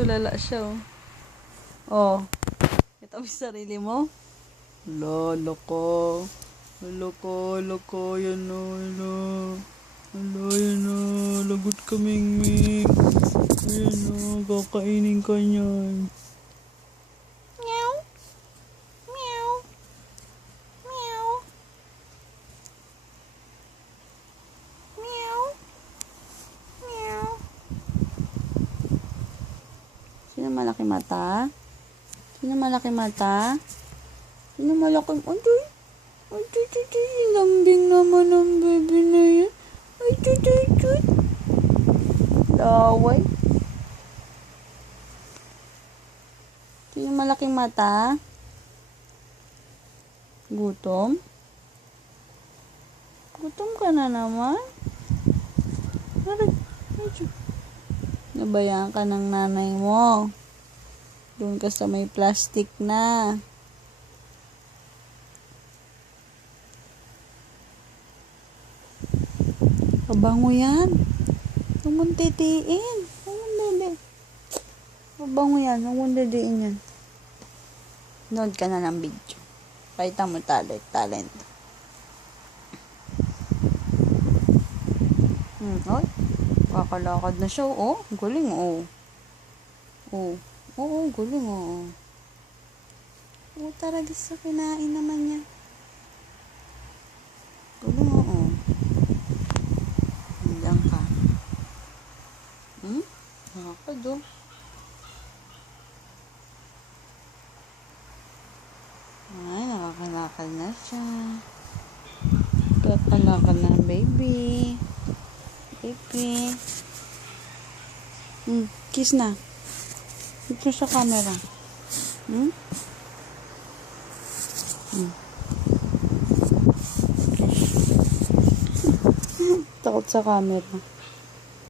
Tulala siya, oh. Oh. Kita mo sarili mo? Lo, loko. Loko, loko, yan o, lo. Alo, yan o. Lagot ka, Mingming. Ayan o, kakainin ka niyan. Sino malaki mata? Sino malaki mata? Sino malaki? Tuy, tuy, tuy. Lambing naman ang baby na yan. Ay, tuy, tuy. Laway. Sino malaking mata? Gutom? Gutom ka na naman? Nabayaan ka ng nanay mo. Doon ka sa may plastic na. Mabango yan. Huwag mong titiin. Huwag mong bebe. Mabango yan. Huwag mong didiin yan. Nood ka na ng video. Pakita mo talent. Talent. Hmm, oy. Kakalakad na siya. Oh, galing oh. Oh. Oo, galing oh. Oo, talaga sa kinain naman niya. Galing oo. Hanggang ka. Hmm? Nakakad oh. Ay, nakakalakal na siya. Kakalakal na, baby. Baby. Hmm, kiss na. Dito sa camera. Hmm? Hmm. Takot sa camera.